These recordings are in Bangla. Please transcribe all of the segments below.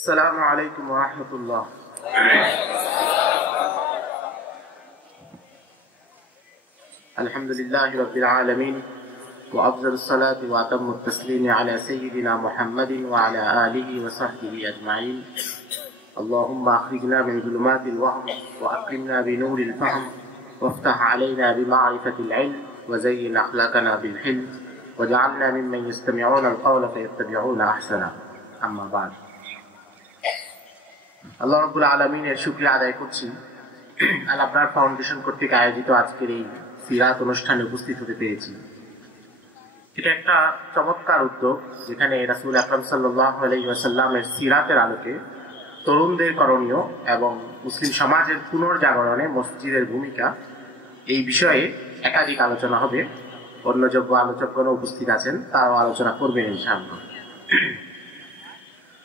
السلام عليكم ورحمة الله. الحمد لله رب العالمين وأفضل الصلاة وأتم التسليم على سيدنا محمد وعلى آله وصحبه أجمعين. اللهم أخرجنا من ظلمات الوهم وأكرمنا بنور الفهم وافتح علينا بمعرفة العلم وزين أخلاقنا بالحلم وجعلنا ممن يستمعون القول فيتبعون أحسنه. أما بعد. আল্লাহ রাব্বুল আলামিনের শুকরিয়া আদায় করছি আল আবরার ফাউন্ডেশন কর্তৃক আয়োজিত আজকের এই সিরাত অনুষ্ঠানে উপস্থিত হতে পেরেছি। এটা একটা চমৎকার উদ্যোগ যেখানে রাসূল আকরাম সাল্লাল্লাহু আলাইহি ওয়াসাল্লামের সিরাতের আলোকে তরুণদের করণীয় এবং মুসলিম সমাজের পুনর্জাগরণে মসজিদের ভূমিকা এই বিষয়ে একাধিক আলোচনা হবে। অন্য যোগ্য আলোচকগণও উপস্থিত আছেন, তারাও আলোচনা করবেন ইনশাআল্লাহ।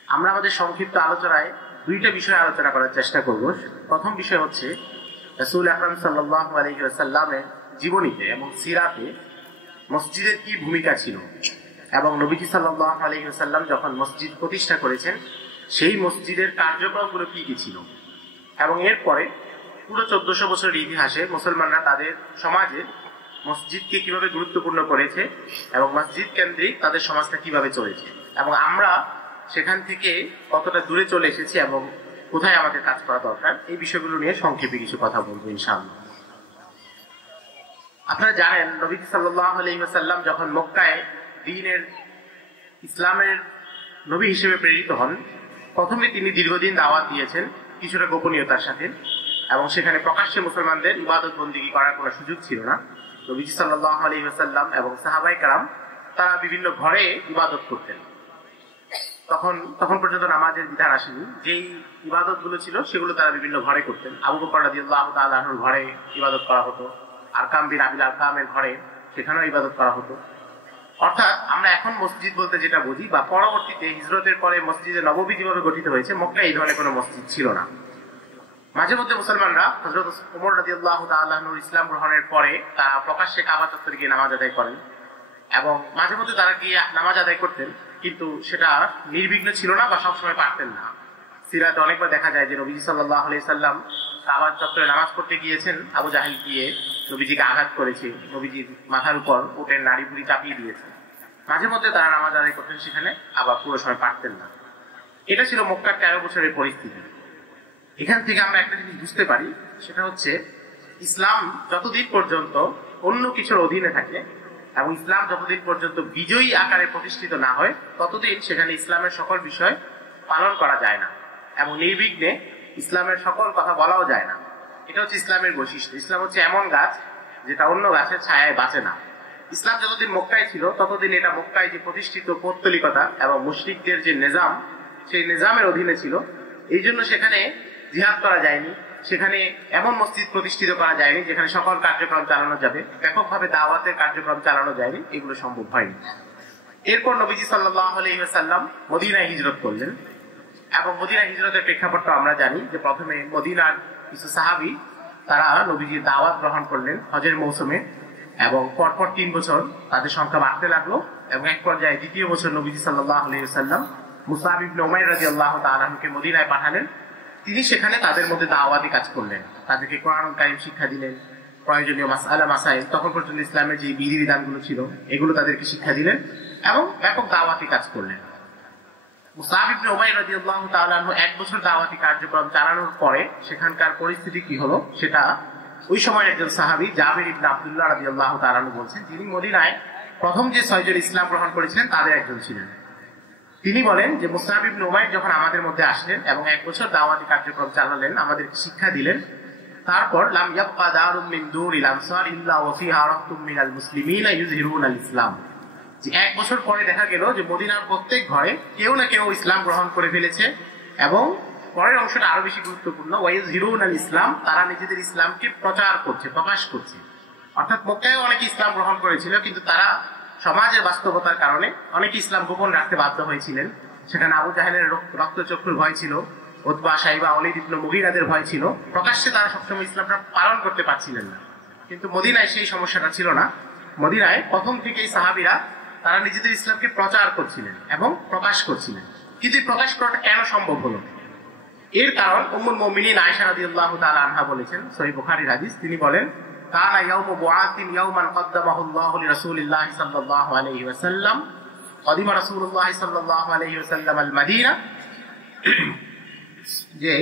আমরা আমাদের সংক্ষিপ্ত আলোচনায় দুইটা বিষয় আলোচনা করার চেষ্টা করব। প্রথম বিষয় হচ্ছে রাসূল আকরাম সাল্লাল্লাহু আলাইহি ওয়াসাল্লামের জীবনীতে এবং সিরাতে মসজিদের কি ভূমিকা ছিল এবং নবীজি সাল্লাল্লাহু আলাইহি ওয়াসাল্লাম যখন মসজিদ প্রতিষ্ঠা করেছেন সেই মসজিদের কার্যক্রমগুলো কি কি ছিল এবং এরপরে পুরো 1400 বছরের ইতিহাসে মুসলমানরা তাদের সমাজে মসজিদকে কিভাবে গুরুত্বপূর্ণ করেছে এবং মসজিদ কেন্দ্রিক তাদের সমাজটা কিভাবে চলেছে এবং আমরা সেখান থেকে কতটা দূরে চলে এসেছি এবং কোথায় আমাদের কাজ করা দরকার, এই বিষয়গুলো নিয়ে সংক্ষেপে কিছু কথা বলবো ইনশাআল্লাহ। আপনারা জানেন নবী সাল্লাল্লাহু আলাইহি ওয়াসাল্লাম যখন মক্কায় দ্বীনের ইসলামের নবী হিসেবে প্রেরিত হন, প্রথমে তিনি দীর্ঘদিন দাওয়াত দিয়েছেন কিছুটা গোপনীয়তার সাথে এবং সেখানে প্রকাশ্যে মুসলমানদের ইবাদত বন্দেগী করার কোনো সুযোগ ছিল না। নবী সাল্লাল্লাহু আলাইহি ওয়াসাল্লাম এবং সাহাবায়ে কেরাম তারা বিভিন্ন ঘরে ইবাদত করতেন। তখন পর্যন্ত নামাজের বিধান আসেনি। যেই ইবাদত গুলো ছিল সেগুলো তারা বিভিন্ন ঘরে করতেন। আবু বকর রাদিয়াল্লাহু তাআলা আনহুর ঘরে ইবাদত করা হতো, আরকাম বিন আবিল আরকামের ঘরে সেখানেও ইবাদত করা হতো। অর্থাৎ আমরা এখন মসজিদ বলতে যেটা বুঝি বা পরবর্তীতে হিজরতের পরে মসজিদে নববী যেভাবে গঠিত হয়েছে, মক্কায় এই ধরনের কোনো মসজিদ ছিল না। মাঝে মধ্যে মুসলমানরা হযরত ওমর রাদিয়াল্লাহু তাআলা আনহুর ইসলাম গ্রহণের পরে তারা প্রকাশ্যে কাবা চত্বরে গিয়ে নামাজ আদায় করেন এবং মাঝে মধ্যে তারা গিয়ে নামাজ আদায় করতেন, কিন্তু সেটা নির্বিঘ্ন ছিল না বা সবসময় পারতেন না। সিরাতে অনেকবার দেখা যায় যে নবীজি সাল্লাল্লাহু আলাইহি সাল্লাম কাবা চত্বরে নামাজ পড়তে গিয়েছেন, আবু জাহেল গিয়ে নবীজিকে আঘাত করেছে, নবীজির মাথার উপর উটের নাড়ি ভুঁড়ি চাপিয়ে দিয়েছে। মাঝে মধ্যে তারা নামাজ আদায় করতেন সেখানে, আবার পুরো সময় পারতেন না। এটা ছিল মক্কার 13 বছরের পরিস্থিতি। এখান থেকে আমরা একটা জিনিস বুঝতে পারি, সেটা হচ্ছে ইসলাম যতদিন পর্যন্ত অন্য কিছুর অধীনে থাকে এবং ইসলাম যতদিন পর্যন্ত বিজয়ী আকারে প্রতিষ্ঠিত না হয় ততদিন সেখানে ইসলামের সকল বিষয় পালন করা যায় না এবং নির্বিঘ্নে ইসলামের সকল কথা বলাও যায় না। এটা হচ্ছে ইসলামের বৈশিষ্ট্য। ইসলাম হচ্ছে এমন গাছ যেটা অন্য গাছের ছায়ায় বাঁচে না। ইসলাম যতদিন মক্কায় ছিল ততদিন এটা মক্কায় যে প্রতিষ্ঠিত পৌত্তলিকতা এবং মুশরিকদের যে নিজাম, সেই নিজামের অধীনে ছিল। এই জন্য সেখানে জিহাদ করা যায়নি, সেখানে এমন মসজিদ প্রতিষ্ঠিত করা যায়নি যেখানে সকল কার্যক্রম চালানো যাবে, ব্যাপকভাবে দাওয়াতের কার্যক্রম চালানো যায়নি, এগুলো সম্ভব হয়নি। এরপর নবীজি সাল্লাল্লাহু আলাইহি ওয়াসাল্লাম মদিনায় হিজরত করলেন এবং মদিনায় হিজরতের প্রেক্ষাপটটা আমরা জানি যে প্রথমে মদিনার কিছু সাহাবী তারা নবীজির দাওয়াত গ্রহণ করলেন হজের মৌসুমে এবং পরপর 3 বছর তাদের সংখ্যা বাড়তে লাগলো এবং এক পর্যায়ে দ্বিতীয় বছর নবীজি সাল্লাল্লাহু আলাইহি ওয়াসাল্লাম মুসআব ইবনে উমাইর রাদিয়াল্লাহু তাআলা আনহুকে মদিনায় পাঠালেন। তিনি সেখানে তাদের মধ্যে দাওয়াতি কাজ করলেন, তাদেরকে কোরআন কারীম শিক্ষা দিলেন, প্রয়োজনীয় মাসআলা মাসাইল, তখন পর্যন্ত ইসলামের যে বিধিবিধানগুলো ছিল এগুলো তাদেরকে শিক্ষা দিলেন এবং ব্যাপক দাওয়াতি কাজ করলেন। মুসআব ইবনে উমাইর রাদিয়াল্লাহু তাআলা আনহু 1 বছর দাওয়াতি কার্যক্রম চালানোর পরে সেখানকার পরিস্থিতি কি হলো সেটা ওই সময় একজন সাহাবী জাবির ইবনে আব্দুল্লাহ রাদিয়াল্লাহু তাআলা আনহু বলছেন, যিনি মদিনায় প্রথম যে 6 জন ইসলাম গ্রহণ করেছিলেন তাদের একজন ছিলেন। তিনি বলেন যে মুসআব ইবনে উমাইর যখন আমাদের মধ্যে আসলেন এবং 1 বছর দাওয়াতি কার্যক্রম চালালেন, আমাদেরকে শিক্ষা দিলেন, তারপর লাম ইয়াবকা দারুম মিন দুরিল আনসার ইল্লা ওয়া ফিহা রাহতুম মিনাল মুসলিমিনা ইউযহিরুনাল ইসলাম। যে 1 বছর পরে দেখা গেল যে মদিনার প্রত্যেক ঘরে কেউ না কেউ ইসলাম গ্রহণ করে ফেলেছে এবং পরের অংশটা আরো বেশি গুরুত্বপূর্ণ, ওয়া ইউযহিরুনাল ইসলাম, তারা নিজেদের ইসলামকে প্রচার করছে, প্রকাশ করছে। অর্থাৎ মক্কায় অনেকে ইসলাম গ্রহণ করেছিল কিন্তু তারা সমাজের বাস্তবতার কারণে অনেকে ইসলাম গোপন রাখতে বাধ্য হয়েছিলেন। সেখানে আবু জাহেলের রক্তচক্ষুর ভয় ছিল, উতবা সাইবা ওয়ালিদ ইবনে মুগীরাদের ভয় ছিল, প্রকাশ্যে তারা সবসময় ইসলামটা পালন করতে পারছিলেন না। কিন্তু মদিনায় সেই সমস্যাটা ছিল না। মদিনায় প্রথম থেকেই সাহাবীরা তারা নিজেদের ইসলামকে প্রচার করছিলেন এবং প্রকাশ করছিলেন। কিন্তু প্রকাশ করাটা কেন সম্ভব হলো? এর কারণ উম্মুল মুমিনিন আয়েশা রাদিয়াল্লাহু তাআলা আনহা বলেছেন, সহিহ বুখারীর হাদিস, তিনি বলেন, কানা ইয়াউমু বুআতিন ইয়াওমান কদ্দামাহু আল্লাহু লিরাসূলিল্লাহ সাল্লাল্লাহু আলাইহি ওয়াসাল্লাম কদিমা রাসূলুল্লাহ সাল্লাল্লাহু আলাইহি ওয়াসাল্লাম আল মাদিনা, যে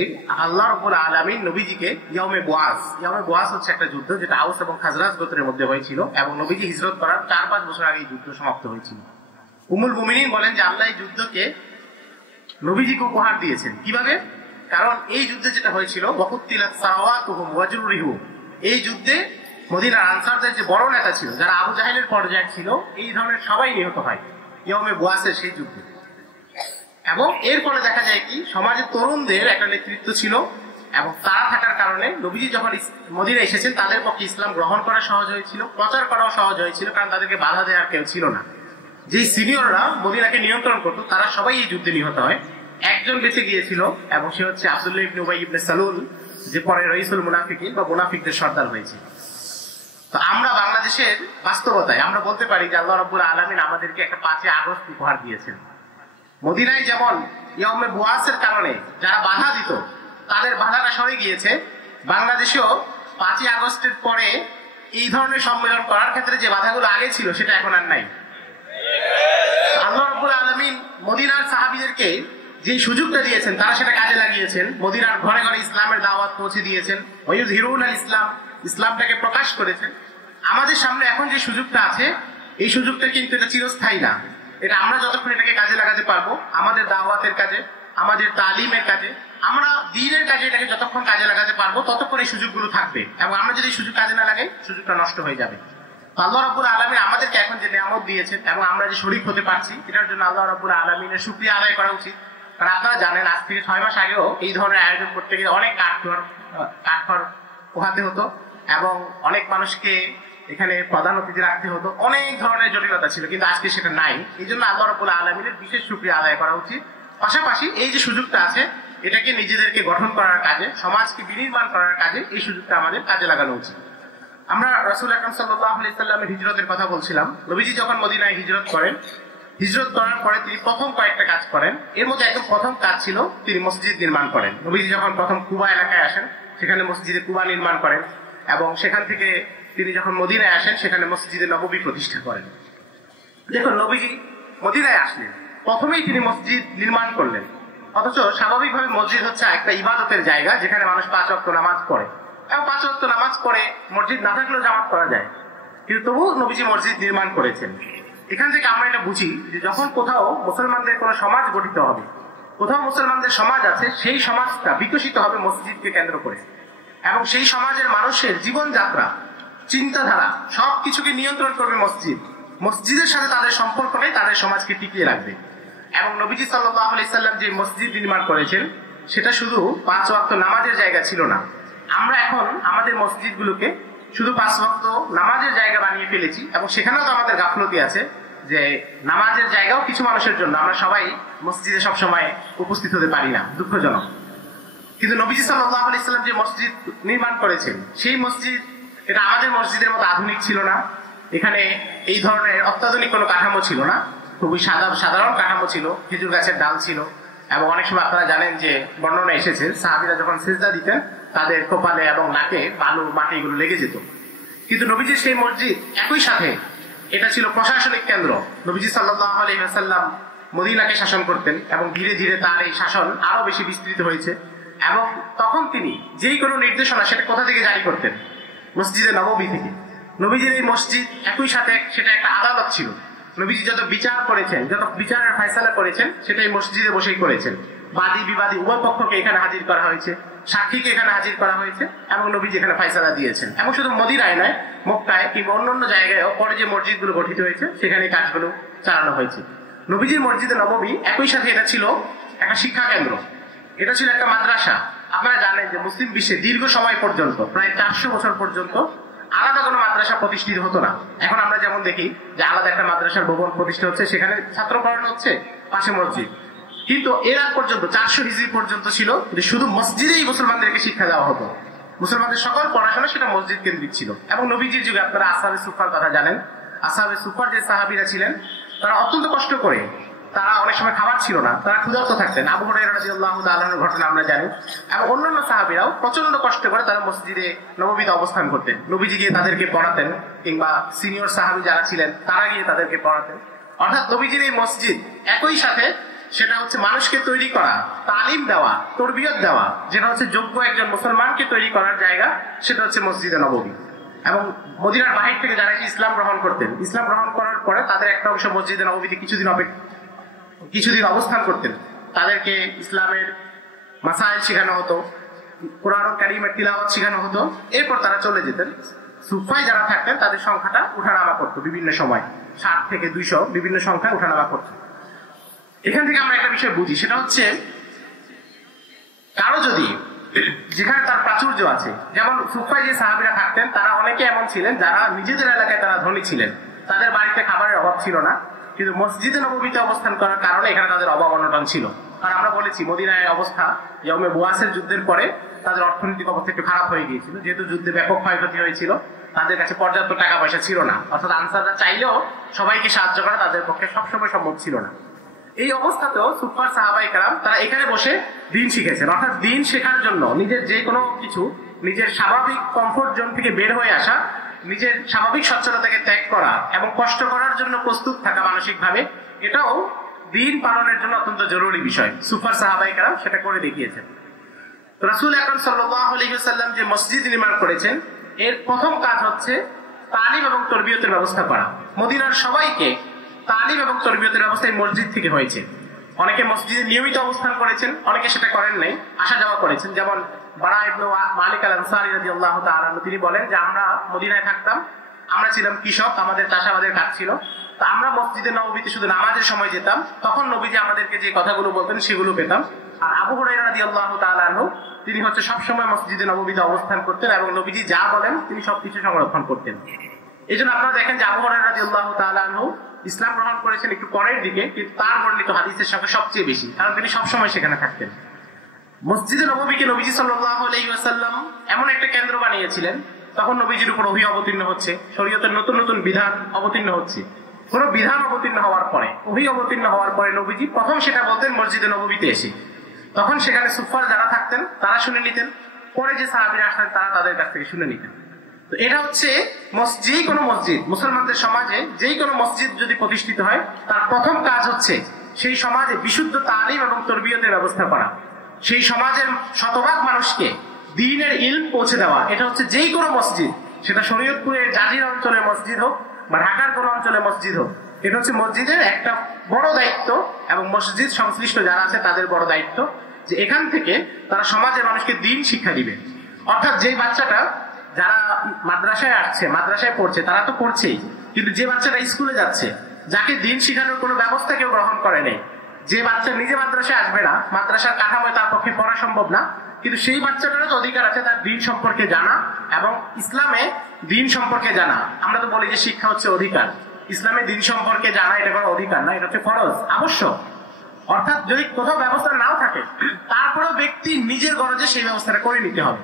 আল্লাহ রাব্বুল আলামিন নবীজিকে ইয়াউমে বুআস হচ্ছে একটা যুদ্ধ যেটা আউস এবং খাজরাজ গোত্রের মধ্যে হয়েছিল এবং নবীজি হিজরত করার 4-5 বছর আগে এই যুদ্ধ সমাপ্ত হয়েছিল। উম্মুল মুমিনিন বলেন যে আল্লাহ এই যুদ্ধকে নবীজিকে উপহার দিয়েছেন। কিভাবে? কারণ এই যুদ্ধে যেটা হয়েছিল, ওয়াকুতিলাত সারাওয়াতুহুম ওয়াজরুরিহুম, এই যুদ্ধে মদিনার আনসারদের যে বড় নেতা ছিল, যারা আবু জাহেলের পর্যায়ে ছিল, এই ধরনের সবাই নিহত হয় ইয়াউমে বুআসের সেই যুদ্ধে। এবং এর ফলে দেখা যায় কি, সমাজের তরুণদের একটা নেতৃত্ব ছিল এবং তারা থাকার কারণে নবীজি যখন মদিনা এসেছেন তাদের পক্ষে ইসলাম গ্রহণ করা সহজ হয়েছিল, প্রচার করাও সহজ হয়েছিল, কারণ তাদেরকে বাধা দেওয়ার কেউ ছিল না। যে সিনিয়ররা মদিনাকে নিয়ন্ত্রণ করতো তারা সবাই এই যুদ্ধে নিহত হয়। একজন বেঁচে গিয়েছিল এবং সে হচ্ছে আব্দুল্লাহ ইবনে উবাই ইবনে সালুল, যে পরে রইসুল মুনাফিকিন বা মুনাফিকদের সর্দার হয়েছে। তো আমরা বাংলাদেশের বাস্তবতায় আমরা বলতে পারি যে আল্লাহ রাব্বুল আলামিন আমাদেরকে একটা 5 আগস্ট উপহার দিয়েছেন। মদিনায় যেমন ইয়াউমে বুআসের কারণে যারা বাধা দিত তাদের বাধাটা সরে গিয়েছে, বাংলাদেশেও 5 আগস্টের পরে এই ধরনের সম্মেলন করার ক্ষেত্রে যে বাধাগুলো আগে ছিল সেটা এখন আর নাই। আল্লাহ রাব্বুল আলামিন মদিনার সাহাবীদেরকে যে সুযোগটা দিয়েছেন তারা সেটা কাজে লাগিয়েছেন, মদিনার ঘরে ঘরে ইসলামের দাওয়াত পৌঁছে দিয়েছেন, ওয়ায়ুযহিরুনাল ইসলাম, ইসলামটাকে প্রকাশ করেছেন। আমাদের সামনে এখন যে সুযোগটা আছে এই সুযোগটা কিন্তু এটা চিরস্থায়ী না। এটা আমরা যতক্ষণ এটাকে কাজে লাগাতে পারবো, আমাদের দাওয়াতের কাজে, আমাদের তালিমের কাজে, আমরা দ্বীনের কাজে এটাকে যতক্ষণ কাজে লাগাতে পারবো ততক্ষণ এই সুযোগগুলো থাকবে, এবং আমরা যদি সুযোগ কাজে না লাগাই সুযোগটা নষ্ট হয়ে যাবে। আল্লাহ রাব্বুল আলামিন আমাদেরকে এখন যে নিয়ামত দিয়েছেন এবং আমরা যে শরীক হতে পারছি, এটার জন্য আল্লাহ রাব্বুল আলামিনের শুকরিয়া আদায় করা উচিত। কারণ আপনারা জানেন আজ থেকে 6 মাস আগেও এই ধরনের আয়োজন করতে গিয়ে অনেক কাঠখড় পোহাতে হতো এবং অনেক মানুষকে এখানে প্রধান অতিথি রাখতে হতো, অনেক ধরনের জটিলতা ছিল, কিন্তু আজকে সেটা নাই। এই জন্য আল্লাহ রাব্বুল আলামিনের বিশেষ শুকরিয়া আদায় করা উচিত। পাশাপাশি এই যে সুযোগটা আছে এটাকে নিজেদেরকে গঠন করার কাজে, সমাজকে বিনির্মাণ করার কাজে এই সুযোগটা আমাদের কাজে লাগানো উচিত। আমরা রাসূল আকরাম সাল্লাল্লাহু আলাইহি সাল্লামের হিজরতের কথা বলছিলাম। নবীজি যখন মদিনায় হিজরত করেন, হিজরত করার পরে তিনি প্রথম কয়েকটা কাজ করেন। এর মধ্যে একদম প্রথম কাজ ছিল তিনি মসজিদ নির্মাণ করেন। নবীজি যখন প্রথম কুবা এলাকায় আসেন সেখানে মসজিদে কুবা নির্মাণ করেন এবং সেখান থেকে তিনি যখন মদিনায় আসেন সেখানে মসজিদে নববী প্রতিষ্ঠা করেন। দেখুন, নবীজি মদিনায় আসলেন, প্রথমেই তিনি মসজিদ নির্মাণ করলেন, অথচ স্বাভাবিকভাবে মসজিদ হচ্ছে একটা ইবাদতের জায়গা যেখানে মানুষ 5 ওয়াক্ত নামাজ পড়ে এবং 5 ওয়াক্ত নামাজ পড়ে মসজিদ না থাকলেও জামাত করা যায়, কিন্তু তবুও নবীজি মসজিদ নির্মাণ করেছেন। এখান থেকে আমরা এটা বুঝি যে যখন কোথাও মুসলমানদের কোনো সমাজ গঠিত হবে, কোথাও মুসলমানদের সমাজ আছে, সেই সমাজটা বিকশিত হবে মসজিদকে কেন্দ্র করে এবং সেই সমাজের মানুষের জীবনযাত্রা, চিন্তাধারা সবকিছুকে নিয়ন্ত্রণ করবে মসজিদ। মসজিদের সাথে তাদের সম্পর্কটাই তাদের সমাজকে টিকিয়ে রাখবে। এবং নবীজি সাল্লাল্লাহু আলাইহি সাল্লাম যে মসজিদ নির্মাণ করেছেন সেটা শুধু 5 ওয়াক্ত নামাজের জায়গা ছিল না। আমরা এখন আমাদের মসজিদগুলোকে শুধু 5 ওয়াক্ত নামাজের জায়গা বানিয়ে ফেলেছি এবং সেখানেও তো আমাদের গাফলতি আছে যে নামাজের জায়গাও কিছু মানুষের জন্য। আমরা সবাই মসজিদে সবসময় উপস্থিত হতে পারি না, দুঃখজনক। কিন্তু নবীজি সাল্লাল্লাহু আলাইহি সাল্লাম যে মসজিদ নির্মাণ করেছেন সেই মসজিদ এটা আমাদের মসজিদের মতো আধুনিক ছিল না, এখানে এই ধরনের অত্যাধুনিক কোনো কাঠামো ছিল না, খুবই সাধারণ কাঠামো ছিল, খেজুর গাছের ডাল ছিল। এবং অনেক সময় আপনারা জানেন যে বর্ণনা এসেছে সাহাবীরা যখন সিজদা দিতেন তাদের কপালে এবং নাকে বালু মাটি এগুলো লেগে যেত। কিন্তু নবীজির সেই মসজিদ একই সাথে এটা ছিল প্রশাসনিক কেন্দ্র। নবীজি সাল্লাল্লাহু আলাইহি ওয়াসাল্লাম মদিনাকে শাসন করতেন এবং ধীরে ধীরে তার এই শাসন আরো বেশি বিস্তৃত হয়েছে এবং তখন তিনি যেই কোনো নির্দেশনা সেটা কোথা থেকে জারি করতেন? মসজিদে নববী থেকে। নবীজির এই মসজিদ একই সাথে সেটা একটা আদালত ছিল। নবীজি যত বিচার করেছেন, যত বিচারের ফয়সালা করেছেন সেটা এই মসজিদে বসেই করেছেন। বাদী বিবাদী উভয় পক্ষকে এখানে হাজির করা হয়েছে, সাক্ষীকে এখানে হাজির করা হয়েছে এবং নবীজি এখানে ফয়সালা দিয়েছেন। এবং শুধু মদিনায় নয়, মক্কায় কিংবা অন্যান্য জায়গায়ও পরে যে মসজিদগুলো গঠিত হয়েছে সেখানে কাজগুলো চালানো হয়েছে। নবীজির মসজিদে নববী একই সাথে এটা ছিল একটা শিক্ষা কেন্দ্র, এটা ছিল একটা মাদ্রাসা। আপনারা জানেন যে মুসলিম বিশ্বে দীর্ঘ সময় পর্যন্ত, প্রায় 400 বছর পর্যন্ত আলাদা কোনো মাদ্রাসা প্রতিষ্ঠিত হতো না। এখন আমরা যেমন দেখি যে আলাদা একটা মাদ্রাসার ভবন প্রতিষ্ঠা হচ্ছে, সেখানে ছাত্র পড়ানো হচ্ছে, পাশে মসজিদ। কিন্তু এর আগ পর্যন্ত 400 হিজরি পর্যন্ত ছিল যে শুধু মসজিদেই মুসলমানদেরকে শিক্ষা দেওয়া হতো। মুসলমানদের সকল পড়াশোনা সেটা মসজিদ কেন্দ্রিক ছিল। এবং নবীজির যুগে আপনারা আসহাবে সুফার কথা জানেন। আসহাবে সুফার যে সাহাবীরা ছিলেন তারা অত্যন্ত কষ্ট করে তারা অনেক সময় খাবার ছিল না, তারা ক্ষুধার্ত থাকতেন। আবু হুরায়রা রাদিয়াল্লাহু তাআলার ঘটনা আমরা জানি। এবং অন্যান্য সাহাবীরাও প্রচন্ড কষ্ট করে তারা মসজিদে নববীতে অবস্থান করতেন। নবীজি গিয়ে তাদেরকে পড়াতেন, কিংবা সিনিয়র সাহাবী যারা ছিলেন তারা গিয়ে তাদেরকে পড়াতেন। অর্থাৎ নবীজির এই মসজিদ একই সাথে সেটা হচ্ছে মানুষকে তৈরি করা, তালিম দেওয়া, তরবিয়ত দেওয়া, যেটা হচ্ছে যোগ্য একজন মুসলমানকে তৈরি করার জায়গা, সেটা হচ্ছে মসজিদে নববী। এবং মদিনার বাহির থেকে যারা ইসলাম গ্রহণ করতেন, ইসলাম গ্রহণ করার পরে তাদের একটা অংশ মসজিদে নববীতে কিছুদিন অবস্থান করতেন। তাদেরকে ইসলামের মাসাইল শেখানো হতো, কোরআন কারীমের তিলাওয়াত শেখানো হতো, এরপর তারা চলে যেতেন। সুফাই যারা থাকতেন তাদের সংখ্যাটা উঠানামা করতো বিভিন্ন সময়, 60 থেকে 200 বিভিন্ন সংখ্যা উঠানামা করতো। এখান থেকে আমরা একটা বিষয় বুঝি, সেটা হচ্ছে কারো যদি যেখানে তার প্রাচুর্য আছে, যেমন সুফাই যে সাহাবীরা থাকতেন তারা অনেকে এমন ছিলেন যারা নিজেদের এলাকায় তারা ধনী ছিলেন, তাদের বাড়িতে খাবারের অভাব ছিল না, কিন্তু মসজিদে নববীতে অবস্থান করার কারণে এখানে তাদের অভাব অনটন ছিল। আর আমরা বলেছি মদিনায় অবস্থা ইয়মে বুয়াসের যুদ্ধের পরে তাদের অর্থনৈতিক অবস্থা একটু খারাপ হয়ে গিয়েছিল, যেহেতু যুদ্ধে ব্যাপক ক্ষয়ক্ষতি হয়েছিল, তাদের কাছে পর্যাপ্ত টাকা পয়সা ছিল না। অর্থাৎ আনসাররা চাইলেও সবাইকে সাহায্য করা তাদের পক্ষে সবসময় সম্ভব ছিল না। এই অবস্থাতেও সুফার সাহাবায়ে কেরাম তারা এখানে বসে দ্বীন শিখেছেন। অর্থাৎ দ্বীন শেখার জন্য নিজের যে কোনো কিছু, নিজের স্বাভাবিক কমফোর্ট জোন থেকে বের হয়ে আসা, নিজের স্বাভাবিক সচ্ছলতাকে ত্যাগ করা এবং কষ্ট করার জন্য প্রস্তুত থাকা মানসিকভাবে, এটাও দ্বীন পালনের জন্য অত্যন্ত জরুরি বিষয়। সুফার সাহাবায়ে কেরাম সেটা করে দেখিয়েছেন। রাসূল আকরাম সাল্লাল্লাহু আলাইহি ওয়াসাল্লাম যে মসজিদ নির্মাণ করেছেন, এর প্রথম কাজ হচ্ছে তালিম এবং তরবিয়তের ব্যবস্থা করা। মদিনার সবাইকে তালিম এবং তরবিয়তের ব্যবস্থা এই মসজিদ থেকে হয়েছে। অনেকে মসজিদে নিয়মিত অবস্থান করেছেন, অনেকে সেটা করেন নাই, আসা যাওয়া করেছেন। যেমন বারা ইবনে মালিক আল আনসারী রাদিয়াল্লাহু তাআলা তিনি বলেন যে আমরা মদিনায় থাকতাম, আমরা ছিলাম কৃষক, আমাদের চাষাবাদের কাজ ছিল, তা আমরা মসজিদে নববীতে শুধু নামাজের সময় যেতাম, তখন নবীজি আমাদেরকে যে কথাগুলো বলতেন সেগুলো পেতাম। আর আবু হুরায়রা রাদিয়াল্লাহু তাআলা আনহু তিনি হচ্ছে সবসময় মসজিদে নববীতে অবস্থান করতেন এবং নবীজি যা বলেন তিনি সবকিছু সংরক্ষণ করতেন। এই জন্য আপনারা দেখেন যে আবু হুরায়রা রাদিয়াল্লাহু তাআলা আনহু ইসলাম গ্রহণ করেছেন একটু পরের দিকে, কিন্তু তার বর্ণিত হাদিসের সংখ্যা সবচেয়ে বেশি, কারণ তিনি সবসময় সেখানে থাকতেন। মসজিদে নববীকে নবীজি সাল্লাল্লাহু আলাইহি ওয়াসাল্লাম এমন একটা কেন্দ্র বানিয়েছিলেন, তখন নবীজির উপর ওহী অবতীর্ণ হচ্ছে, শরীয়তের নতুন নতুন বিধান অবতীর্ণ হচ্ছে। কোন বিধান অবতীর্ণ হওয়ার পরে, ওহী অবতীর্ণ হওয়ার পরে নবীজি প্রথম সেটা বলতেন মসজিদে নববীতে এসে। তখন সেখানে সুফার যারা থাকতেন তারা শুনে নিতেন, পরে যে সাহাবীরা আসতেন তারা তাদের কাছ থেকে শুনে নিতেন। তো এটা হচ্ছে যেই কোনো মসজিদ, মুসলমানদের সমাজে যেই কোনো মসজিদ যদি প্রতিষ্ঠিত হয়, তার প্রথম কাজ হচ্ছে সেই সমাজে বিশুদ্ধ তালিম এবং তরবিয়তের ব্যবস্থা করা, সেই সমাজের শতভাগ মানুষকে দ্বীনের ইলম পৌঁছে দেওয়া। এটা হচ্ছে যেই কোনো মসজিদ, সেটা শরীয়তপুরের জাজির অঞ্চলের মসজিদ হোক বা ঢাকার কোনো অঞ্চলের মসজিদ হোক, এটা হচ্ছে মসজিদের একটা বড় দায়িত্ব এবং মসজিদ সংশ্লিষ্ট যারা আছে তাদের বড় দায়িত্ব যে এখান থেকে তারা সমাজের মানুষকে দ্বীন শিক্ষা দিবে। অর্থাৎ যেই বাচ্চাটা যারা মাদ্রাসায় আসছে, মাদ্রাসায় পড়ছে, তারা তো পড়ছেই, কিন্তু যে বাচ্চাটা স্কুলে যাচ্ছে, যাকে দ্বীন শিখানোর কোনো ব্যবস্থা কেউ গ্রহণ করে নেই, যে বাচ্চা নিজে মাদ্রাসায় আসবে না, মাদ্রাসার কাঠামোয় তার পক্ষে পড়া সম্ভব না, কিন্তু সেই বাচ্চাটারও তো অধিকার আছে তার দ্বীন সম্পর্কে জানা এবং ইসলামে দ্বীন সম্পর্কে জানা। আমরা তো বলি যে শিক্ষা হচ্ছে অধিকার, ইসলামে দ্বীন সম্পর্কে জানা এটা কোনো অধিকার না, এটা হচ্ছে ফরজ, আবশ্যক। অর্থাৎ যদি কোথাও ব্যবস্থা নাও থাকে, তারপরেও ব্যক্তি নিজের গরজে সেই ব্যবস্থাটা করে নিতে হবে।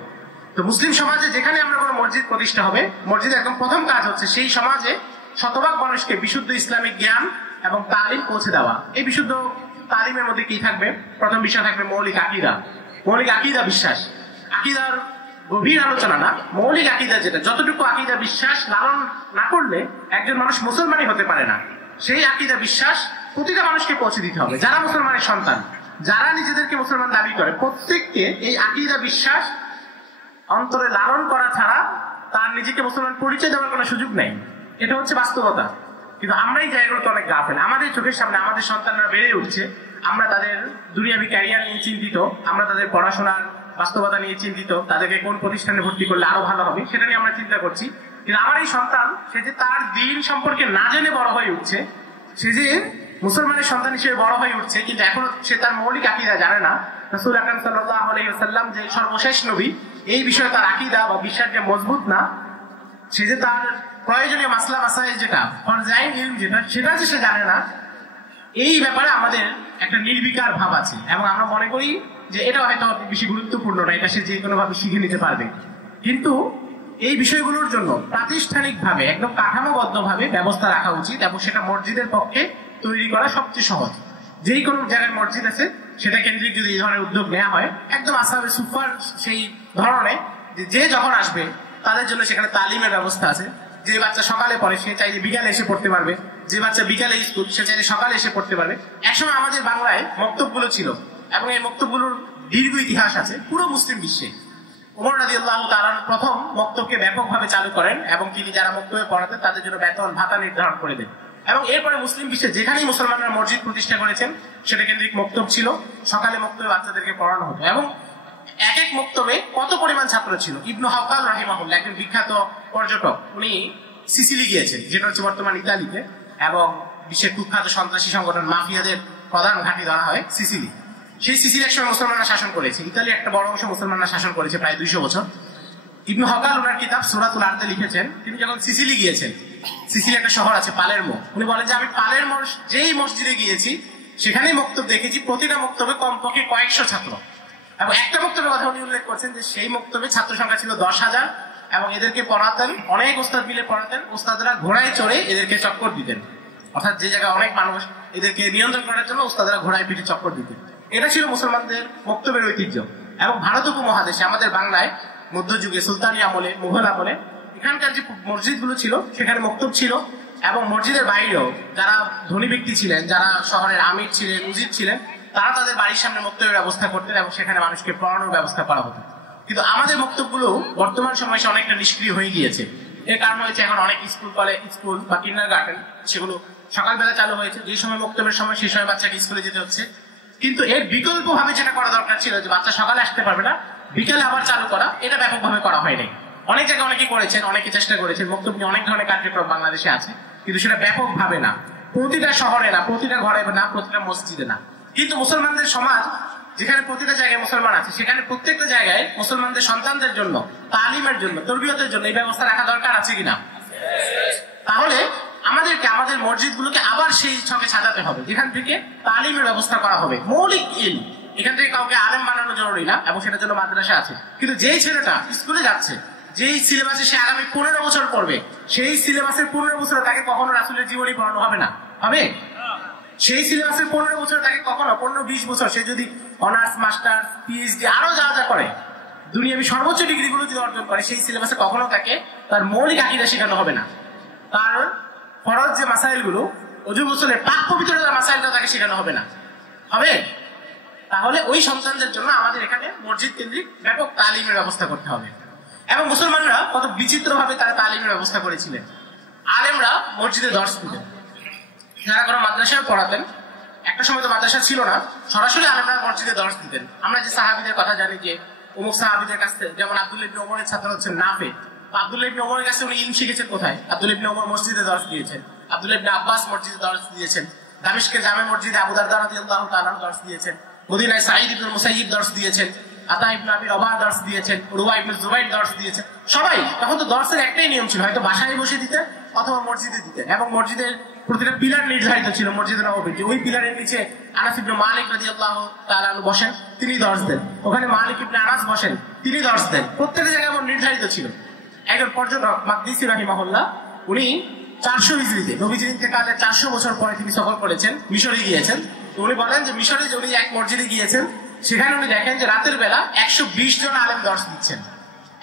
তো মুসলিম সমাজে যেখানে আমরা কোনো মসজিদ প্রতিষ্ঠা হবে, মসজিদের একদম প্রথম কাজ হচ্ছে সেই সমাজে শতভাগ মানুষকে বিশুদ্ধ ইসলামিক জ্ঞান এবং তালিম পৌঁছে দেওয়া। এই বিশুদ্ধ তালিমের মধ্যে কি থাকবে? প্রথম বিষয় থাকবে মৌলিক আকীদা। মৌলিক আকীদা বিশ্বাস, আকীদার গভীর আলোচনা না, মৌলিক আকীদা যেটা, যতটুকু আকীদা বিশ্বাস লালন না করলে একজন মানুষ মুসলমানই হতে পারে না, সেই আকীদা বিশ্বাস প্রতিটা মানুষকে পৌঁছে দিতে হবে। যারা মুসলমানের সন্তান, যারা নিজেদেরকে মুসলমান দাবি করে, প্রত্যেককে এই আকীদা বিশ্বাস অন্তরে লালন করা ছাড়া তার নিজেকে মুসলমান পরিচয় দেওয়ার কোনো সুযোগ নেই। এটা হচ্ছে বাস্তবতা। কিন্তু আমরা এই জায়গাগুলোতে অনেক গাফেল। আমাদের চোখের সামনে আমাদের সন্তানরা বেড়ে উঠছে, আমরা তাদের দুনিয়াবি ক্যারিয়ার নিয়ে চিন্তিত, আমরা তাদের পড়াশোনার বাস্তবতা নিয়ে চিন্তিত, তাদেরকে কোন প্রতিষ্ঠানে ভর্তি করলে আরো ভালো হবে সেটা নিয়ে আমরা চিন্তা করছি। কিন্তু আমার এই সন্তান, সে যে তার দ্বীন সম্পর্কে না জেনে বড় হয়ে উঠছে, সে যে মুসলমানের সন্তান হিসেবে বড় হয়ে উঠছে, কিন্তু এখনো সে তার মৌলিক আকীদা জানে না। রাসূল আকরাম সাল্লাল্লাহু আলাইহি ওয়াসাল্লাম যে সর্বশেষ নবী, এই বিষয়ে তার আকীদা বা বিশ্বাস যে মজবুত না, সে যে তার প্রয়োজনীয় মাসলা মাসাইল যেটা ফরজাইন ইলম যেটা, সেটা যে সে জানে না, এই ব্যাপারে আমাদের একটা নির্বিকার ভাব আছে এবং আমরা মনে করি যে এটা হয়তো বেশি গুরুত্বপূর্ণ না, এটা সে যে কোনো ভাবে শিখে নিতে পারবে। কিন্তু এই বিষয়গুলোর জন্য প্রাতিষ্ঠানিকভাবে একদম কাঠামোবদ্ধভাবে ব্যবস্থা রাখা উচিত এবং সেটা মসজিদের পক্ষে তৈরি করা সবচেয়ে সহজ। যেই কোনো জায়গায় মসজিদ আছে সেটা কেন্দ্রিক যদি এই ধরনের উদ্যোগ নেওয়া হয়, একদম আসহাবে সুফার সেই ধরনের যে যখন আসবে তাদের জন্য সেখানে তালিমের ব্যবস্থা আছে। যে বাচ্চা সকালে পড়ে সে চাইলে বিকালে এসে পড়তে পারবে, যে বাচ্চা বিকালে স্কুল সে চাইলে সকালে এসে পড়তে পারবে। একসময় আমাদের বাংলায় মক্তবগুলো ছিল এবং এই মক্তবগুলোর দীর্ঘ ইতিহাস আছে পুরো মুসলিম বিশ্বে। ওমর রাদিয়াল্লাহু তাআলা প্রথম মক্তবকে ব্যাপকভাবে চালু করেন এবং তিনি যারা মক্তবে পড়াতেন তাদের জন্য বেতন ভাতা নির্ধারণ করে দেন। এবং এরপরে মুসলিম বিশ্বে যেখানেই মুসলমানরা মসজিদ প্রতিষ্ঠা করেছেন সেটা কেন্দ্রিক মক্তব ছিল, সকালে মক্তবে বাচ্চাদেরকে পড়ানো হতো। এবং এক এক মক্তবে কত পরিমাণ ছাত্র ছিল। ইবনু হাব্বান রাহিমাহুল্লাহ একজন বিখ্যাত পর্যটক, উনি সিসিলি গিয়েছেন, যেটা হচ্ছে বর্তমান ইতালিতে, এবং বিশ্বের কুখ্যাত সন্ত্রাসী সংগঠন মাফিয়াদের প্রধান ঘাঁটি ধরা হয় সিসিলি। সেই সিসিলি একসময় মুসলমানরা শাসন করেছে, ইতালি একটা বড় অংশ মুসলমানরা শাসন করেছে প্রায় 200 বছর। ইবনু হাব্বান ওনার কিতাব সূরাতুল আরদে লিখেছেন, তিনি যখন সিসিলি গিয়েছেন, সিসিলি একটা শহর আছে পালেরমো, উনি বলেন যে আমি পালেরমো যেই মসজিদে গিয়েছি সেখানেই মক্তব দেখেছি, প্রতিটা মক্তবে কমপক্ষে কয়েকশো ছাত্র। এবং একটা মক্তবের কথা উনি উল্লেখ করছেন যে সেই মক্তবে ছাত্র সংখ্যা ছিল 10,000 এবং এদেরকে পড়াতেন অনেক ওস্তাদ মিলে পড়াতেন। ওস্তাদরা ঘোড়ায় চড়ে এদেরকে চক্কর দিতেন, অর্থাৎ যে জায়গায় অনেক মানুষ, এদেরকে নিয়ন্ত্রণ করার জন্য ওস্তাদরা ঘোড়ায় পিঠে চক্কর দিতেন। এটা ছিল মুসলমানদের মক্তবের ঐতিহ্য। এবং ভারত উপমহাদেশে আমাদের বাংলায় মধ্যযুগে সুলতানি আমলে, মুঘল আমলে এখানকার যে মসজিদগুলো ছিল সেখানে মক্তব ছিল। এবং মসজিদের বাইরেও যারা ধনী ব্যক্তি ছিলেন, যারা শহরের আমির ছিলেন, উজির ছিলেন, তারা তাদের বাড়ির সামনে মক্তবের ব্যবস্থা করতেন এবং সেখানে মানুষকে পড়ানোর ব্যবস্থা করা হতো। কিন্তু আমাদের মক্তবগুলো বর্তমান সময়ে এসে অনেকটা নিষ্ক্রিয় হয়ে গিয়েছে। এর কারণ হয়েছে এখন অনেক স্কুল বা কিন্ডারগার্টেন সেগুলো সকালবেলা চালু হয়েছে, যে সময় মক্তবের সময় সেই সময় বাচ্চাকে স্কুলে যেতে হচ্ছে। কিন্তু এর বিকল্প ভাবে যেটা করা দরকার ছিল, যে বাচ্চা সকালে আসতে পারবে না, বিকালে আবার চালু করা, এটা ব্যাপকভাবে করা হয়নি। অনেক জায়গায় অনেকে করেছেন, অনেকে চেষ্টা করেছেন, মক্তব নিয়ে অনেক ধরনের কার্যক্রম বাংলাদেশে আছে, কিন্তু সেটা ব্যাপকভাবে না, প্রতিটা শহরে না, প্রতিটা ঘরে না, প্রতিটা মসজিদে না। কিন্তু মুসলমানদের সমাজ যেখানে প্রতিটা জায়গায় মুসলমান আছে সেখানে প্রত্যেকটা জায়গায় মুসলমানদের সন্তানদের জন্য, তালিমের জন্য, তরবিয়তের জন্য এই ব্যবস্থা রাখা দরকার আছে কিনা? তাহলে আমাদেরকে আমাদের মসজিদগুলোকে আবার সেই ছকে সাজাতে হবে, যেখান থেকে তালিমের ব্যবস্থা করা হবে, মৌলিক ইলম। এখান থেকে কাউকে আলেম বানানো জরুরি না এবং সেটার জন্য মাদ্রাসা আছে। কিন্তু যেই ছেলেটা স্কুলে যাচ্ছে, যেই সিলেবাসে সে আগামী 15 বছর পড়বে, সেই সিলেবাসের 15 বছরে তাকে কখনো রাসূলের জীবনী পড়ানো হবে না, হবে? সেই সিলেবাসের 15 বছর তাকে কখনো 15-20 বছর সে যদি অনার্স, মাস্টার্স, পিএইচডি আরো যা যা করে, দুনিয়াবি সর্বোচ্চ ডিগ্রিগুলো যদি অর্জন করে, সেই সিলেবাসে কখনো তাকে তার মৌলিক আকীদা শেখানো হবে না। তার ফরজ যে মাসাইলগুলো, ওযু গোসলের পাক পবিত্রতার মাসাইলটা তাকে শেখানো হবে না, হবে? তাহলে ওই সন্তানদের জন্য আমাদের এখানে মসজিদ কেন্দ্রিক ব্যাপক তালিমের ব্যবস্থা করতে হবে। এবং মুসলমানরা কত বিচিত্র ভাবে তারা তালিমের ব্যবস্থা করেছিলেন। আলেমরা মসজিদে দর্শ দিতেন, যারা কোনো মাদ্রাসায় পড়াতেন, একটা সময় তো মাদ্রাসা ছিল না, সরাসরি আলেমরা মসজিদে দর্শ দিতেন। আমরা যে সাহাবীদের কথা জানি, যে অমুক সাহাবীদের কাছে, যেমন আব্দুল্লাহ ইবনে ওমরের ছাত্র হচ্ছেন নাফে, আব্দুল্লাহ ইবনে ওমরের কাছে উনি ইলম শিখেছেন কোথায়? আব্দুল্লাহ ইবনে ওমর মসজিদে দর্শ দিয়েছেন। আব্দুল্লাহ ইবনে আব্বাস মসজিদে দর্শ দিয়েছেন। দামেস্কের জামে মসজিদে আবু দারদা রাদিয়াল্লাহু তাআলা দর্শ দিয়েছেন। মদিনায় সাঈদ ইবনে মুসাইয়িব দর্শ দিয়েছেন। আতা ইবনে আবি রবাহ দর্শ দিয়েছেন। রুবা ইবনে জুবাইর দর্শ দিয়েছেন। সবাই তখন তো দর্শের একটাই নিয়ম ছিল, হয়তো বাসায় বসে দিতেন অথবা মসজিদে দিতেন। এবং মসজিদের প্রতিটা পিলার নির্ধারিত ছিল, মসজিদে নববীতে ওই পিলারের নিচে আনাস ইবনে মালিক রাদিয়াল্লাহু তাআলা বসেন, তিনি দর্শ দেন। ওখানে মালিক ইবনে আনাস বসেন, তিনি দর্শ দেন। প্রত্যেকটা জায়গায় নির্ধারিত ছিল। একজন পর্যটক মাকদিসি রাহিমাহুল্লাহ, উনি 400 হিজরিতে নবীজির ইন্তেকালের 400 বছর পরে তিনি সফর করেছেন, মিশরে গিয়েছেন। তো উনি বলেন যে মিশরে যে উনি এক মসজিদে গিয়েছেন, সেখানে উনি দেখেন যে রাতের বেলা 120 জন আলেম দর্শ দিচ্ছেন।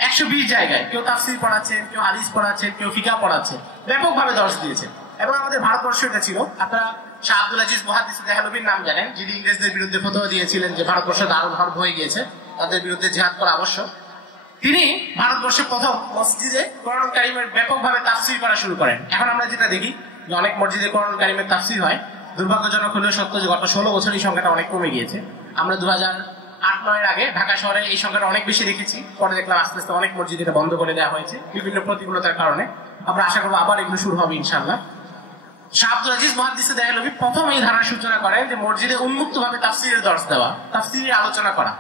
120 জায়গায়, কেউ তাফসীর পড়াচ্ছেন, কেউ হাদিস পড়াচ্ছেন, কেউ ফিকহ পড়াচ্ছেন, ব্যাপকভাবে দর্শ দিয়েছেন। এবং আমাদের ভারতবর্ষে এটা ছিল, আপনারা শাহ আব্দুল আজিজ মুহাদ্দিস দেহলভির নাম জানেন, যিনি ইংরেজদের বিরুদ্ধে ফতোয়া দিয়েছিলেন যে ভারতবর্ষ দারুল হরব হয়ে গিয়েছে, তাদের বিরুদ্ধে জিহাদ করা আবশ্যক। তিনি ভারতবর্ষের প্রথম মসজিদে কোরআন কারীমের ব্যাপকভাবে তাফসীর করা শুরু করেন। এখন আমরা যেটা দেখি যে অনেক মসজিদে কোরআন কারীমের তাফসীর হয়, দুর্ভাগ্যজনক হলেও সত্য যে গত 16 বছর এই সংখ্যাটা অনেক কমে গিয়েছে। আমরা 2008-9 আগে ঢাকা শহরে এই সংখ্যাটা অনেক বেশি দেখেছি, পরে দেখলাম আস্তে আস্তে অনেক মসজিদ এটা বন্ধ করে দেওয়া হয়েছে বিভিন্ন প্রতিকূলতার কারণে। আমরা আশা করবো আবার এগুলো শুরু হবে ইনশাআল্লাহ। শাহ আব্দুল আজিজ মুহাদ্দিস দেহলভি প্রথম এই ধারার সূচনা করেন যে মসজিদে উন্মুক্তভাবে তাফসীরের দর্শ দেওয়া, তাফসীরের আলোচনা করা।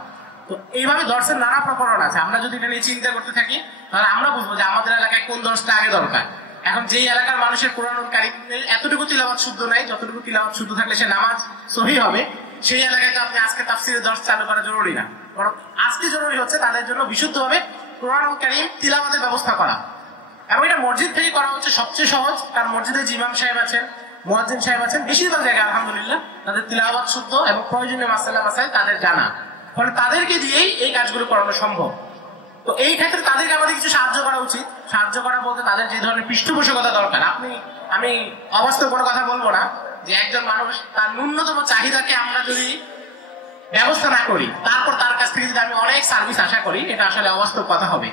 তো এইভাবে দর্শের নানা প্রকরণ আছে। আমরা যদি এটা নিয়ে চিন্তা করতে থাকি তাহলে আমরা বুঝবো যে আমাদের এলাকায় কোন দর্শটা আগে দরকার। এখন যেই এলাকার মানুষের কোরআনুল কারীমের এতটুকু তিলাওয়াত শুদ্ধ নাই, যতটুকু তিলাওয়াত শুদ্ধ থাকলে সে নামাজ সহিহ হবে, সেই এলাকায় তো আপনি আজকে তাফসীরের দর্শ চালু করা জরুরি না। বরং আজকে জরুরি হচ্ছে তাদের জন্য বিশুদ্ধভাবে কোরআনুল কারীম তিলাওয়াতের ব্যবস্থা করা। এবং এটা মসজিদ থেকে করা হচ্ছে সবচেয়ে সহজ, কারণ মসজিদে যে ইমাম সাহেব আছেন, মুয়াজ্জিন সাহেব আছেন, বেশিরভাগ জায়গায় আলহামদুলিল্লাহ তাদের তিলাওয়াত শুদ্ধ এবং প্রয়োজনীয় মাসালা মাসাইল তাদের জানা, ফলে তাদেরকে দিয়েই এই কাজগুলো করানো সম্ভব। তো এই ক্ষেত্রে তাদেরকে আমাদের কিছু সাহায্য করা উচিত। সাহায্য করা বলতে তাদের যে ধরনের পৃষ্ঠপোষকতা দরকার, আমি অবাস্তব কোনো কথা বলবো না যে একজন মানুষ তার ন্যূনতম চাহিদাকে আমরা যদি ব্যবস্থা না করি, তারপর তার কাছ থেকে যদি আমি অনেক সার্ভিস আশা করি, এটা আসলে অবাস্তব কথা হবে।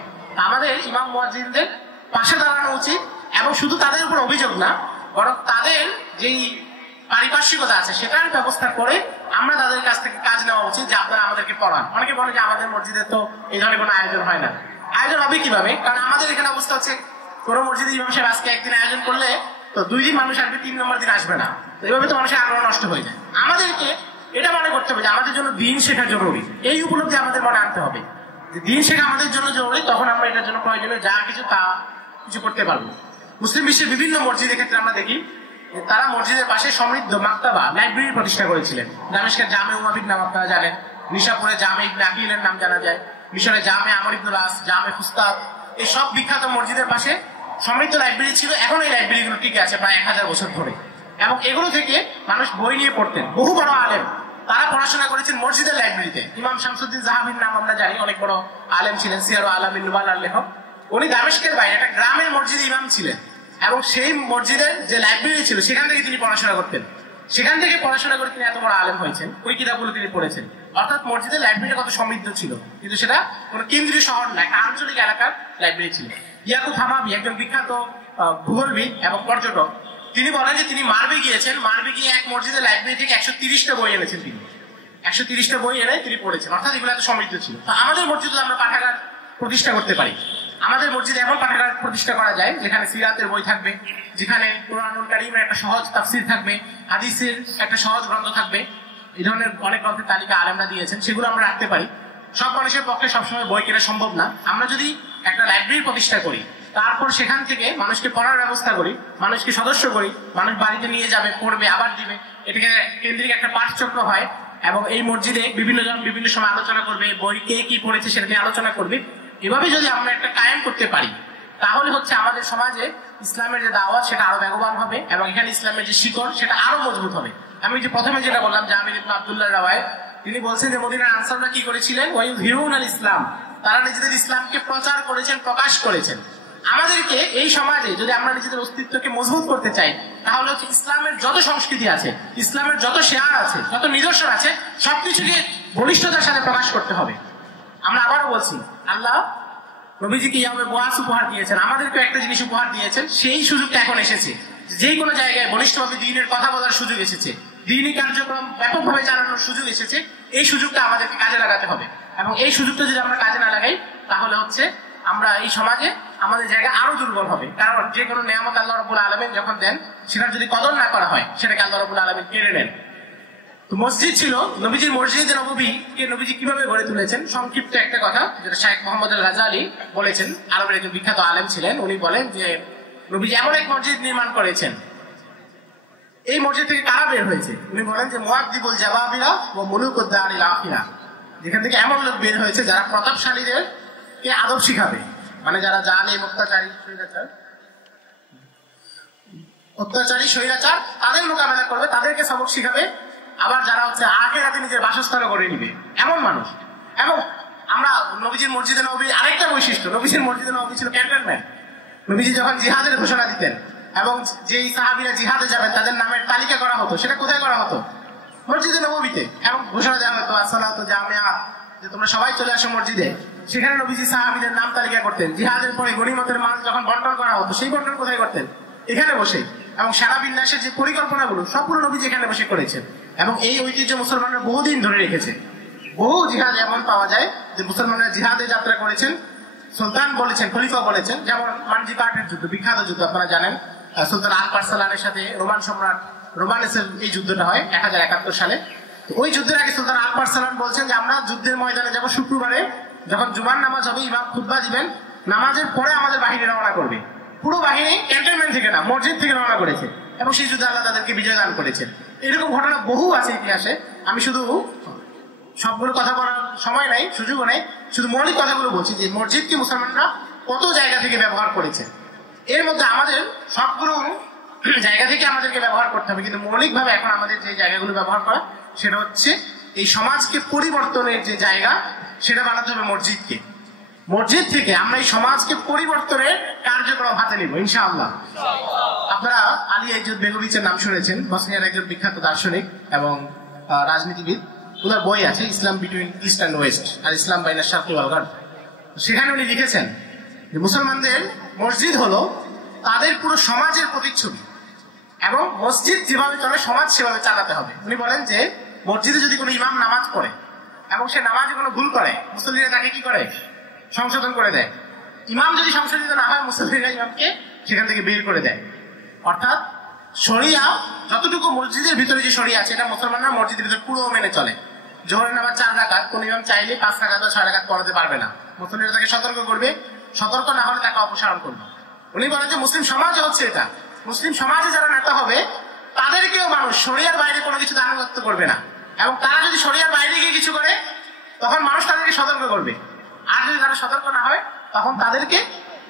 আমাদের ইমাম মুয়াজ্জিনদের পাশে দাঁড়ানো উচিত, এবং শুধু তাদের উপর অভিযোগ না, বরং তাদের যেই পারিপার্শ্বিকতা আছে সেটার ব্যবস্থা করে আমরা তাদের কাছ থেকে কাজ নেওয়া উচিত যে আপনারা আমাদেরকে পড়ান। অনেকে বলে যে আমাদের মসজিদে তো এই ধরনের কোনো আয়োজন হয় না। আয়োজন হবে কিভাবে? কারণ আমাদের এখানে অবস্থা হচ্ছে, কোনো মসজিদে ইমাম সাহেব আজকে একদিন আয়োজন করলে তো 2 দিন মানুষ আসবে, 3 নম্বর দিন আসবে না। তো এইভাবে তো মানুষের আগ্রহ নষ্ট হয়ে যায়। আমাদেরকে এটা মনে করতে হবে যে আমাদের জন্য দিন শেখা জরুরি। এই উপলব্ধি আমাদের মনে আনতে হবে যে দিন শেখা আমাদের জন্য জরুরি, তখন আমরা এটার জন্য প্রয়োজনীয় যা কিছু তা কিছু করতে পারবো। মুসলিম বিশ্বের বিভিন্ন মসজিদের ক্ষেত্রে আমরা দেখি তারা মসজিদের পাশে সমৃদ্ধ মাকতাবা, লাইব্রেরি প্রতিষ্ঠা করেছিলেন। দামেস্কের জামে উমাবির নাম আপনারা জানেন, নিশাপুরে জামে ইবনে আকিলের নাম জানা যায়, মিশরে জামে আমর ইবনুল আস, জামে ফুস্তাদ, এই সব বিখ্যাত মসজিদের পাশে সমৃদ্ধ লাইব্রেরি ছিল। এখন এই লাইব্রেরিগুলো টিকে আছে প্রায় 1000 বছর ধরে, এবং এগুলো থেকে মানুষ বই নিয়ে পড়তেন। বহু বড় আলেম তারা পড়াশোনা করেছেন মসজিদের লাইব্রেরিতে। ইমাম শামসুদ্দিন জাহাবির নাম আমরা জানি, অনেক বড় আলেম ছিলেন, সিয়ারু আলামিন নুবালার লেখক। উনি দামেস্কের বাইরে একটা গ্রামের মসজিদে ইমাম ছিলেন, এবং সেই মসজিদের যে লাইব্রেরি ছিল সেখান থেকে তিনি পড়াশোনা করতেন। সেখান থেকে পড়াশোনা করে তিনি এত বড় আলেম হয়েছেন, ওই কিতাবগুলো তিনি পড়েছেন। অর্থাৎ মসজিদের লাইব্রেরিটা কত সমৃদ্ধ ছিল, কিন্তু সেটা কোনো কেন্দ্রীয় শহর না, একটা আঞ্চলিক এলাকার লাইব্রেরি ছিল। ইয়াকুব হামাবি একজন বিখ্যাত ভূগোলবিদ এবং পর্যটক, তিনি বলেন যে তিনি মারবে গিয়েছেন, মারবে গিয়ে এক মসজিদের লাইব্রেরি থেকে 130টা বই এনেছেন। তিনি 130টা বই এনে তিনি পড়েছেন, অর্থাৎ এগুলো এত সমৃদ্ধ ছিল। তো আমাদের মসজিদে আমরা পাঠাগার প্রতিষ্ঠা করতে পারি। আমাদের মসজিদে এমন পাঠাগার প্রতিষ্ঠা করা যায় যেখানে সিরাতের বই থাকবে, যেখানে কুরআনুল কারীমের একটা সহজ তাফসীর থাকবে, হাদিসের একটা সহজ গ্রন্থ থাকবে। এই ধরনের অনেক গ্রন্থের তালিকা আলেমরা দিয়েছেন, সেগুলো আমরা রাখতে পারি। সব মানুষের পক্ষে সবসময় বই কেনা সম্ভব না। আমরা যদি একটা লাইব্রেরি প্রতিষ্ঠা করি, তারপর সেখান থেকে মানুষকে পড়ার ব্যবস্থা করি, মানুষকে সদস্য করি, মানুষ বাড়িতে নিয়ে যাবে, পড়বে, আবার দিবে, এটাকে কেন্দ্রিক একটা পাঠচক্র হয়, এবং এই মসজিদে বিভিন্ন জন বিভিন্ন সময় আলোচনা করবে, বই কে কি পড়েছে সেটা নিয়ে আলোচনা করবে। এভাবে যদি আমরা একটা কায়েম করতে পারি, তাহলে হচ্ছে আমাদের সমাজে ইসলামের যে দাওয়াত সেটা আরো বেগবান হবে, এবং এখানে ইসলামের যে শিকড় সেটা আরো মজবুত হবে। আমি যে প্রথমে যেটা বললাম, জাবির ইবনে আব্দুল্লাহ রাওয়ায়াত, তিনি বলছেন যে মদিনার আনসাররা কি করেছিলেন, ওয়ায়ুযহিরুনাল ইসলাম, তারা নিজেদের ইসলামকে প্রচার করেছেন, প্রকাশ করেছেন। আমাদেরকে এই সমাজে যদি আমরা নিজেদের অস্তিত্বকে মজবুত করতে চাই, তাহলে হচ্ছে ইসলামের যত সংস্কৃতি আছে, ইসলামের যত শেয়ার আছে, যত নিদর্শন আছে, সবকিছুকে বলিষ্ঠতার সাথে প্রকাশ করতে হবে। আমরা আবারও বলছি, আল্লাহ নবীজিকে ইয়ামে বুআস উপহার দিয়েছেন, আমাদেরকে একটা জিনিস উপহার দিয়েছেন। সেই সুযোগটা এখন এসেছে, যে কোনো জায়গায় বলিষ্ঠভাবে দ্বীনের কথা বলার সুযোগ এসেছে, দ্বীনি কার্যক্রম ব্যাপকভাবে চালানোর সুযোগ এসেছে। এই সুযোগটা আমাদেরকে কাজে লাগাতে হবে, এবং এই সুযোগটা যদি আমরা কাজে না লাগাই, তাহলে হচ্ছে আমরা এই সমাজে আমাদের জায়গা আরো দুর্বল হবে। কারণ যে কোনো নিয়ামত আল্লাহ রাব্বুল আলামিন যখন দেন, সেটার যদি কদর না করা হয়, সেটাকে আল্লাহ রাব্বুল আলামিন কেড়ে নেন। তো মসজিদ ছিল, নবীজির মসজিদে নববীকে নবীজি কিভাবে গড়ে তুলেছেন, সংক্ষিপ্ত একটা কথা যেটা শাইখ মোহাম্মদ আল গাজালি বলেছেন, আরবের একজন বিখ্যাত আলেম ছিলেন। উনি বলেন যে নবীজি এমন এক মসজিদ নির্মাণ করেছেন, এই মসজিদ থেকে কারা বের হয়েছে? উনি বলেন যে মুআদ্দিবুল জাবাবিরা ও মুলুকুদ দারিল আখিরা, যেখান থেকে এমন লোক বের হয়েছে যারা প্রতাপশালীদের কে আদব শিখাবে, মানে যারা জালিম, অত্যাচারী স্বৈরাচার তাদের মোকাবেলা করবে, তাদেরকে সবক শিখাবে। আবার যারা হচ্ছে আখিরাতে নিজের বাসস্থান করে নিবে, এমন মানুষ। এবং আমরা নবীজির মসজিদে নববী আরেকটা বৈশিষ্ট্য, নবীজির মসজিদে নববী ছিল ক্যান্টনমেন্ট। নবীজি যখন জিহাদের ঘোষণা দিতেন, এবং যেই সাহাবীরা জিহাদে যাবেন তাদের নামের তালিকা করা হতো, সেটা কোথায় করা হতো? মসজিদে নববীতে। এবং ঘোষণা দেওয়া হতো আসসালাতু জামিআ, যে তোমরা সবাই চলে আসো মসজিদে। সেখানে নবীজি সাহাবীদের নাম তালিকা করতেন। জিহাদের পরে গনিমতের মাল যখন বন্টন করা হতো, সেই বন্টন কোথায় করতেন? এখানে বসে। এবং সেনা বিন্যাসের যে পরিকল্পনাগুলো সবগুলো নবীজি এখানে বসে করেছেন, এবং এই ঐতিহ্য মুসলমানরা বহুদিন ধরে রেখেছে। বহু জিহাদ এমন পাওয়া যায় যে মুসলমানরা জিহাদে যাত্রা করেছেন, সুলতান বলেছেন, খলিফা বলেছেন। যেমন মানজিপাটের যুদ্ধ, বিখ্যাত যুদ্ধ আপনারা জানেন, সুলতান আকবর সালানের সাথে রোমান সম্রাট রোমানেসের এই যুদ্ধটা হয় 1071 সালে। ওই যুদ্ধের আগে সুলতান আকবর সালান বলছেন যে আমরা যুদ্ধের ময়দানে যাব শুক্রবারে, যখন জুমার নামাজ হবে, ইমাম খুতবা দিবেন, নামাজের পরে আমাদের বাহিনী রওনা করবে। পুরো বাহিনী ক্যান্টনমেন্ট থেকে না, মসজিদ থেকে রওনা করেছে, এবং সেই যুদ্ধে আল্লাহ তাদেরকে বিজয় দান করেছেন। এরকম ঘটনা বহু আছে ইতিহাসে। আমি শুধু সবগুলো কথা বলার সময় নাই, সুযোগও নাই, শুধু মৌলিক কথাগুলো বলছি যে মসজিদকে মুসলমানরা কত জায়গা থেকে ব্যবহার করেছে। এর মধ্যে আমাদের সবগুলো জায়গা থেকে আমাদেরকে ব্যবহার করতে হবে, কিন্তু মৌলিকভাবে এখন আমাদের যে জায়গাগুলো ব্যবহার করা সেটা হচ্ছে এই সমাজকে পরিবর্তনের যে জায়গা সেটা বানাতে হবে মসজিদকে। মসজিদ থেকে আমরা এই সমাজকে পরিবর্তনের কার্যক্রম হাতে নিব ইনশাআল্লাহ। আপনারা আলী ইজ্জত বেগোভিচের নাম শুনেছেন, বসনিয়ার একজন বিখ্যাত দার্শনিক এবং রাজনীতিবিদ। ওনার বই আছে ইসলাম বিটুইন ইস্ট অ্যান্ড ওয়েস্ট আর ইসলাম বাইনা শারকি ওয়াল গারব। সেখানে উনি লিখেছেন যে মুসলমানদের মসজিদ হলো তাদের পুরো সমাজের প্রতিচ্ছবি, এবং মসজিদ যেভাবে চলে সমাজ সেভাবে চালাতে হবে। উনি বলেন যে মসজিদে যদি কোনো ইমাম নামাজ পড়ে এবং সে নামাজে কোনো ভুল করে, মুসল্লিরা তাকে কি করে? সংশোধন করে দেয়। ইমাম যদি সংশোধিত না হয়, মুসল্লিরা ইমামকে সেখান থেকে বের করে দেয়। অর্থাৎ শরিয়া যতটুকু মসজিদের ভিতরে যে শরিয়া আছে এটা মুসলমানরা মসজিদের ভিতরে পুরো মেনে চলে। জোহরের নামাজ 4 রাকাত, কোন ইমাম চাইলে 5 রাকাত বা 6 রাকাত পড়াতে পারবে না। মুসল্লিরা তাকে সতর্ক করবে, সতর্ক না হলে তাকে অপসারণ করবে। উনি বলেন যে মুসলিম সমাজ হচ্ছে এটা। মুসলিম সমাজে যারা নেতা হবে তাদেরকেও মানুষ শরিয়ার বাইরে কোনো কিছু আনুগত্য করবে না, এবং তারা যদি শরিয়ার বাইরে গিয়ে কিছু করে তখন মানুষ তাদেরকে সতর্ক করবে। আর যদি তারা সতর্ক না হয় তখন তাদেরকে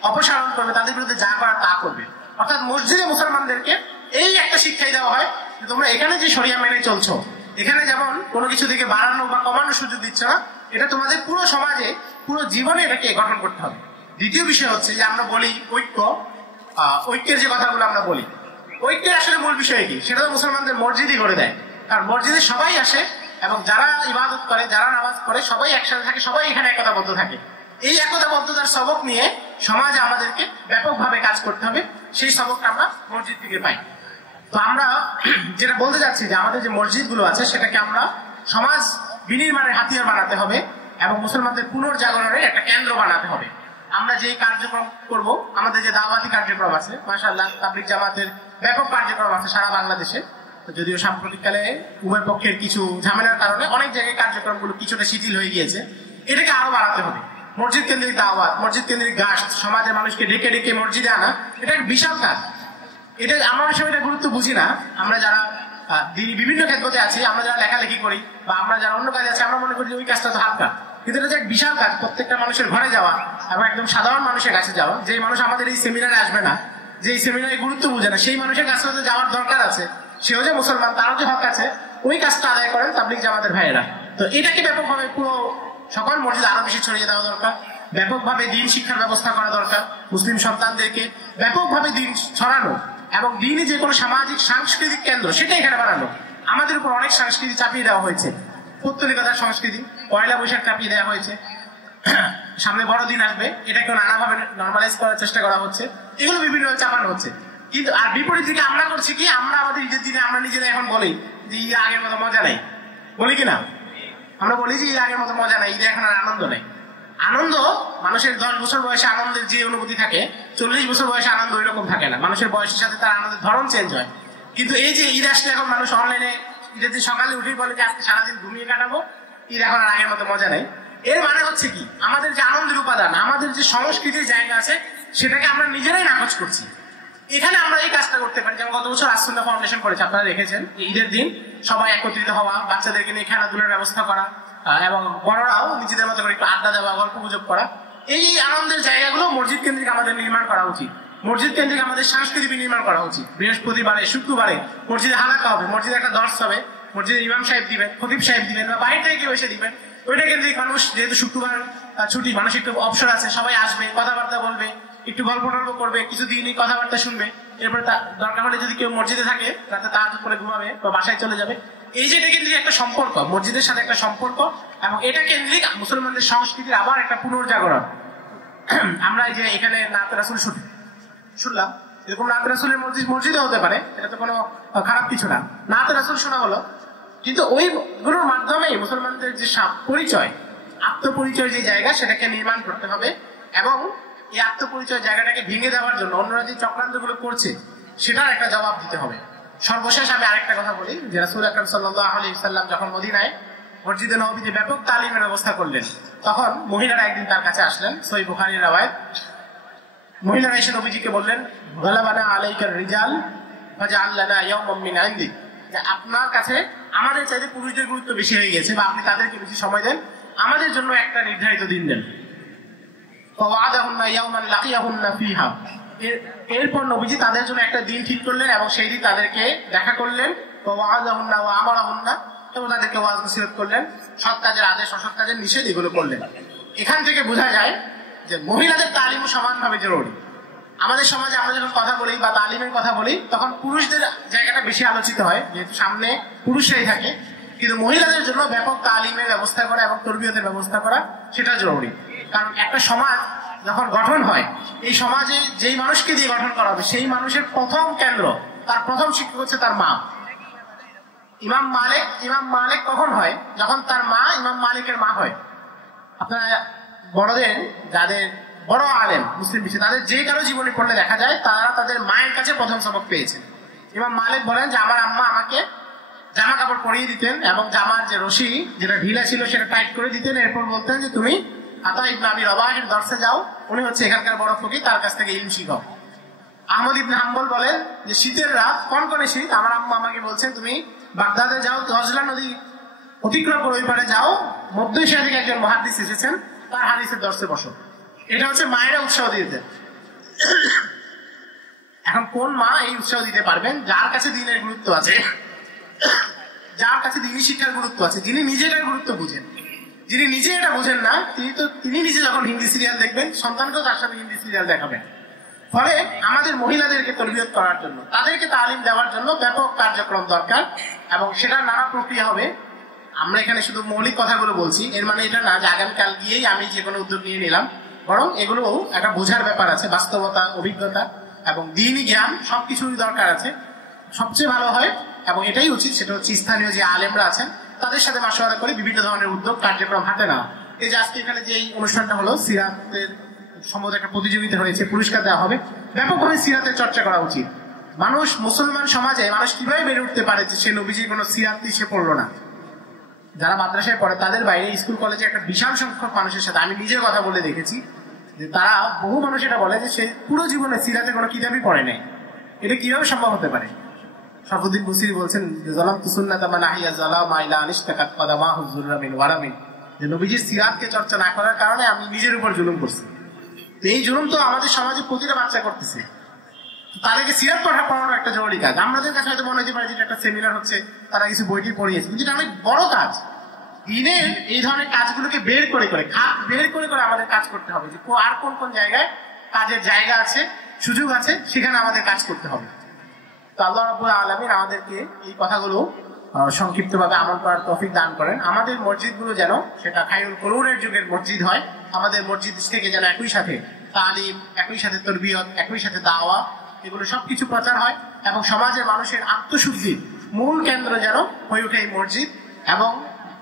অপসারণ করবে, তাদের বিরুদ্ধে যা করার তা করবে। অর্থাৎ মসজিদে মুসলমানদেরকে এই একটা শিক্ষাই দেওয়া হয় যে তোমরা এখানে যে শরিয়া মেনে চলছো, এখানে যেমন কোনো কিছু থেকে বাড়ানো বা কমানোর সুযোগ দিচ্ছ না, এটা তোমাদের পুরো সমাজে পুরো জীবনে এটাকে গঠন করতে হবে। দ্বিতীয় বিষয় হচ্ছে যে আমরা বলি ঐক্য, ঐক্যের যে কথাগুলো আমরা বলি, ঐক্যের আসলে মূল বিষয় কি? সেটা তো মুসলমানদের মসজিদই করে দেয়। কারণ মসজিদে সবাই আসে এবং যারা ইবাদত করে, যারা নামাজ পড়ে সবাই একসাথে থাকে, সবাই এখানে একতাবদ্ধ থাকে। এই একতাবদ্ধতার সবক নিয়ে সমাজে আমাদেরকে ব্যাপকভাবে কাজ করতে হবে, সেই সবকটা আমরা মসজিদ থেকে পাই। তো আমরা যেটা বলতে যাচ্ছি যে আমাদের যে মসজিদগুলো আছে সেটাকে আমরা সমাজ বিনির্মাণের হাতিয়ার বানাতে হবে এবং মুসলমানদের পুনর্জাগরণের একটা কেন্দ্র বানাতে হবে। আমরা যে কার্যক্রম করব, আমাদের যে দাওয়াতি কার্যক্রম আছে, মাশাআল্লাহ তাবলীগ জামাতের ব্যাপক কার্যক্রম আছে সারা বাংলাদেশে। যদিও সাম্প্রতিককালে উভয় পক্ষের কিছু ঝামেলার কারণে অনেক জায়গায় কার্যক্রমগুলো কিছুটা শিথিল হয়ে গিয়েছে। এটাকে আরো বাড়াতে হবে। মসজিদ কেন্দ্রিক দাওয়াত, মসজিদ কেন্দ্রিক গাছ, সমাজের মানুষকে ডেকে ডেকে মসজিদে আনা, এটা এক বিশাল কাজ। এটা আমরা অনেক সময় এটা গুরুত্ব বুঝি না। আমরা যারা বিভিন্ন ক্ষেত্রে আছি, আমরা যারা লেখালেখি করি বা আমরা যারা অন্য কাজে আছি, আমরা মনে করি ওই কাজটা তো হালকা, কিন্তু এটা যে এক বিশাল কাজ। প্রত্যেকটা মানুষের ঘরে যাওয়া এবং একদম সাধারণ মানুষের কাছে যাওয়া, যে মানুষ আমাদের এই সেমিনারে আসবে না, যে এই সেমিনারে গুরুত্ব বুঝে না, সেই মানুষের কাছে যাওয়ার দরকার আছে। সেও যে মুসলমান, তারও যে হক আছে, ওই কাজটা আদায় করেন তাবলীগ জামাতের ভাইয়েরা। তো এটাকে ব্যাপকভাবে পুরো সকল মসজিদে আরো বেশি ছড়িয়ে দেওয়া দরকার। ব্যাপকভাবে দিন শিক্ষার ব্যবস্থা করা দরকার। মুসলিম সন্তানদেরকে ব্যাপকভাবে দিন ছড়ানো এবং দিনই যে কোনো সামাজিক সাংস্কৃতিক কেন্দ্র সেটা এখানে বানানো। আমাদের উপর অনেক সংস্কৃতি চাপিয়ে দেওয়া হয়েছে। পৌত্তলিকতার সংস্কৃতি, পয়লা বৈশাখ চাপিয়ে দেওয়া হয়েছে। সামনে বড়দিন আসবে, এটাকে নানাভাবে নর্মালাইজ করার চেষ্টা করা হচ্ছে। এগুলো বিভিন্নভাবে চাপানো হচ্ছে। কিন্তু আর বিপরীত দিকে আমরা করছি কি, আমরা আমাদের ঈদের দিনে আমরা নিজেরা এখন বলি যে ঈদে আগের মতো মজা নাই, বলি কিনা? আমরা বলি যে ঈদে আগের মতো মজা নাই, ঈদে এখন আর আনন্দ নেই। আনন্দ মানুষের 10 বছর বয়সে আনন্দের যে অনুভূতি থাকে, 40 বছর বয়সে আনন্দ ওই রকম থাকে না। মানুষের বয়সের সাথে তার আনন্দের ধরন চেঞ্জ হয়। কিন্তু এই যে ঈদ আসলে এখন মানুষ অনলাইনে ঈদের দিন সকালে উঠেই বলে যে আজকে সারাদিন ঘুমিয়ে কাটাবো, ঈদ এখন আর আগের মতো মজা নেই। এর মানে হচ্ছে কি, আমাদের যে আনন্দের উপাদান, আমাদের যে সংস্কৃতির জায়গা আছে, সেটাকে আমরা নিজেরাই নাকচ করছি। এখানে আমরা এই কাজটা করতে পারি। যেমন গত বছর আসুন্না ফাউন্ডেশন করেছে, আপনারা দেখেছেন, ঈদের দিন সবাই একত্রিত হওয়া, বাচ্চাদেরকে নিয়ে খেলাধুলার ব্যবস্থা করা এবং বড়রাও নিজেদের মতো করে একটু আড্ডা দেওয়া, গল্প গুজব করা। এই আনন্দের জায়গাগুলো মসজিদ কেন্দ্রিক আমাদের নির্মাণ করা উচিত। মসজিদ কেন্দ্রিক আমাদের সংস্কৃতি বিনির্মাণ করা উচিত। বৃহস্পতিবারে, শুক্রবারে মসজিদে হালাকা হবে, মসজিদে একটা দর্শ হবে, মসজিদে ইমাম সাহেব দিবেন, খতিব সাহেব দিবেন বা বাইরে থেকে কেউ এসে দিবেন। ওইটা কেন্দ্রিক মানুষ, যেহেতু শুক্রবার ছুটি, মানুষ একটু অবসর আছে, সবাই আসবে, কথাবার্তা বলবে, একটু গল্প টল্প করবে, কিছু দিনই কথাবার্তা শুনবে। এরপরে দরকার হলে যদি কেউ মসজিদে থাকে রাতে তাহাজ্জুদ করে ঘুমাবে বা বাসায় চলে যাবে। এই যে এটা কেন্দ্রিক একটা সম্পর্ক, মসজিদের সাথে একটা সম্পর্ক, এবং এটা কেন্দ্রিক মুসলমানদের সংস্কৃতির আবার একটা পুনর্জাগরণ। আমরা এই যে এখানে নাত রাসূল শুনলাম, এরকম নাত রাসূলের মসজিদে হতে পারে, এটা তো কোনো খারাপ কিছু না। নাত রাসূল শোনা হলো, কিন্তু ওইগুলোর মাধ্যমে মুসলমানদের যে পরিচয়, আত্মপরিচয় যে জায়গা, সেটাকে নির্মাণ করতে হবে। এবং এই আত্মপরিচয় জায়গাটাকে ভেঙে দেওয়ার জন্য অন্যরা যে চক্রান্তগুলো করছে সেটার একটা জবাব দিতে হবে। সর্বশেষ আমি আরেকটা কথা বলি যে রাসূল আকরাম সাল্লাল্লাহু আলাইহি ওয়াসাল্লাম যখন মদিনায় মসজিদে নববীতে ব্যাপক তালিমের ব্যবস্থা করলেন, তখন মহিলারা একদিন তার কাছে আসলেন। সহিহ বুখারীর রাওয়ায়াত। মহিলারা এসে নবীজিকে বললেন, গালাবানা আলাইকার রিজাল ফাজআল লানা ইয়াওমান মিন ইনদিক, যে আপনার কাছে আমাদের চাইতে পুরুষদের গুরুত্ব বেশি হয়ে গেছে, বা আপনি তাদেরকে বেশি সময় দেন, আমাদের জন্য একটা নির্ধারিত দিন দেন। ফাওয়াদাহুন্না ইয়াওমান লাকিয়াহুন্না ফিহা, এরপর নবীজি তাদের জন্য একটা দিন ঠিক করলেন এবং সেই দিন তাদেরকে দেখা করলেন এবং তাদেরকে ওয়াজ নসিহত করলেন, সৎ কাজের আদেশ অসৎ কাজের নিষেধ এগুলো করলেন। এখান থেকে বোঝা যায় যে মহিলাদের তালিমও সমানভাবে জরুরি। আমাদের সমাজে আমরা যখন কথা বলি বা তালিমের কথা বলি তখন পুরুষদের জায়গাটা বেশি আলোচিত হয়, যেহেতু সামনে পুরুষরাই থাকে, কিন্তু মহিলাদের জন্য ব্যাপক তালিমের ব্যবস্থা করা এবং তরবিয়তের ব্যবস্থা করা সেটা জরুরি। কারণ একটা সমাজ যখন গঠন হয়, এই সমাজে যেই মানুষকে দিয়ে গঠন করা হবে সেই মানুষের প্রথম কেন্দ্র, তার প্রথম শিক্ষক হচ্ছে তার মা। ইমাম মালিক কখন হয়? যখন তার মা ইমাম মালিকের মা হয়। আপনারা বড়দের যাদের বড় আলেম মুসলিম বিশ্বে তাদের যে কারো জীবনী পড়লে দেখা যায় তারা তাদের মায়ের কাছে প্রথম সবক পেয়েছেন। ইমাম মালিক বলেন যে আমার আম্মা আমাকে জামা কাপড় পরিয়ে দিতেন এবং জামার যে রশি যেটা ঢিলা ছিল সেটা টাইট করে দিতেন, এরপর বলতেন যে তুমি আতা ইবনে আবি রবাহের দর্শে যাও, উনি হচ্ছে এখানকার বড় ফকিহ, তার কাছ থেকে ইলম শিখাও। আহমদ ইবনে হাম্বল বলেন যে শীতের রাত, কনকনে শীত, আমার আম্মা আমাকে বলছেন তুমি বাগদাদে যাও, দজলা নদী অতিক্রম করে ওই পারে যাও, মধ্য এশিয়া থেকে একজন মুহাদ্দিস এসেছেন, তার হাদিসের দর্শে বসো। এটা হচ্ছে মায়েরা উৎসাহ দিতেন। এখন কোন মা এই উৎসাহ দিতে পারবেন? যার কাছে দিনের গুরুত্ব আছে, যার কাছে দিনী শিক্ষার গুরুত্ব আছে, যিনি নিজে এটার গুরুত্ব বুঝেন। যিনি নিজে এটা বুঝেন না, তিনি নিজে যখন হিন্দি সিরিয়াল দেখবেন, সন্তানকেও তার সাথে হিন্দি সিরিয়াল দেখাবেন। ফলে আমাদের মহিলাদেরকে তরবিয়ত করার জন্য, তাদেরকে তালিম দেওয়ার জন্য ব্যাপক কার্যক্রম দরকার এবং সেটা নানা প্রক্রিয়া হবে। আমরা এখানে শুধু মৌলিক কথাগুলো বলছি, এর মানে এটা না যে আগামীকাল গিয়েই আমি যে কোনো উদ্যোগ নিয়ে নিলাম, বরং এগুলো একটা বোঝার ব্যাপার আছে, বাস্তবতা, অভিজ্ঞতা এবং দ্বীনি জ্ঞান সবকিছুরই দরকার আছে। সবচেয়ে ভালো হয় এবং এটাই উচিত, সেটা হচ্ছে স্থানীয় যে আলেমরা আছেন তাদের সাথে মাশওয়ারা করে বিভিন্ন ধরনের উদ্যোগ কার্যক্রম হাতে নেওয়া। এই যে আজকে এখানে যে এই অনুষ্ঠানটা হলো, সিরাতের সম্ভবত একটা প্রতিযোগিতা হয়েছে, পুরস্কার দেওয়া হবে। ব্যাপকভাবে সিরাতের চর্চা করা উচিত। মানুষ, মুসলমান সমাজে মানুষ কিভাবে বেড়ে উঠতে পারে যে সে নবীজির কোনো সিরাতই সে পড়লো না? যারা মাদ্রাসায় পড়ে তাদের বাইরে স্কুল কলেজে একটা বিশাল সংখ্যক মানুষের সাথে আমি নিজের কথা বলে দেখেছি যে তারা, বহু মানুষ এটা বলে যে সে পুরো জীবনে সিরাতে কোনো কিতাবই পড়ে নাই। এটা কিভাবে সম্ভব হতে পারে? শরফুদ্দীন বুসিরি বলছেন যে নবীজির সিরাতকে চর্চা না করার কারণে আমি নিজের উপর জুলুম করছি। এই জুলুম তো আমাদের সমাজে প্রতিটা বাচ্চা করতেছে। তাদেরকে সিরাত পড়ানো একটা জরুরি কাজ। আমাদের কাছে হয়তো মনে হতে পারে যেটা একটা সেমিনার হচ্ছে, তারা কিছু বইটি পড়িয়েছে, কিন্তু এটা অনেক বড় কাজ। দিনের এই ধরনের কাজগুলোকে বের করে আমাদের কাজ করতে হবে, যে আর কোন কোন জায়গায় কাজের জায়গা আছে, সুযোগ আছে, সেখানে আমাদের কাজ করতে হবে। তো আল্লাহ রাব্বুল আলামিন আমাদেরকে এই কথাগুলো সংক্ষিপ্তভাবে আমল করার তৌফিক দান করেন। আমাদের মসজিদগুলো যেন সেটা খায়রুল কুরুনের যুগের মসজিদ হয়। আমাদের মসজিদ থেকে যেন একই সাথে তালিম, একই সাথে তরবিয়ত, একই সাথে দাওয়া, এগুলো সবকিছু প্রচার হয় এবং সমাজের মানুষের আত্মশুদ্ধির মূল কেন্দ্র যেন হয়ে ওঠে এই মসজিদ। এবং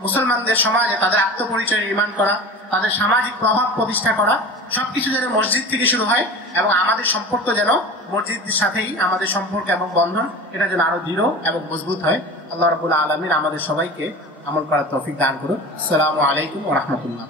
মুসলমানদের সমাজে তাদের আত্মপরিচয় নির্মাণ করা, তাদের সামাজিক প্রভাব প্রতিষ্ঠা করা, সবকিছু যেন মসজিদ থেকে শুরু হয় এবং আমাদের সম্পর্ক যেন মসজিদের সাথেই আমাদের সম্পর্ক এবং বন্ধন এটা যেন আরো দৃঢ় এবং মজবুত হয়। আল্লাহ রাব্বুল আলামিন আমাদের সবাইকে আমল করার তৌফিক দান করুন। আসসালামু আলাইকুম ওয়া রাহমাতুল্লাহ।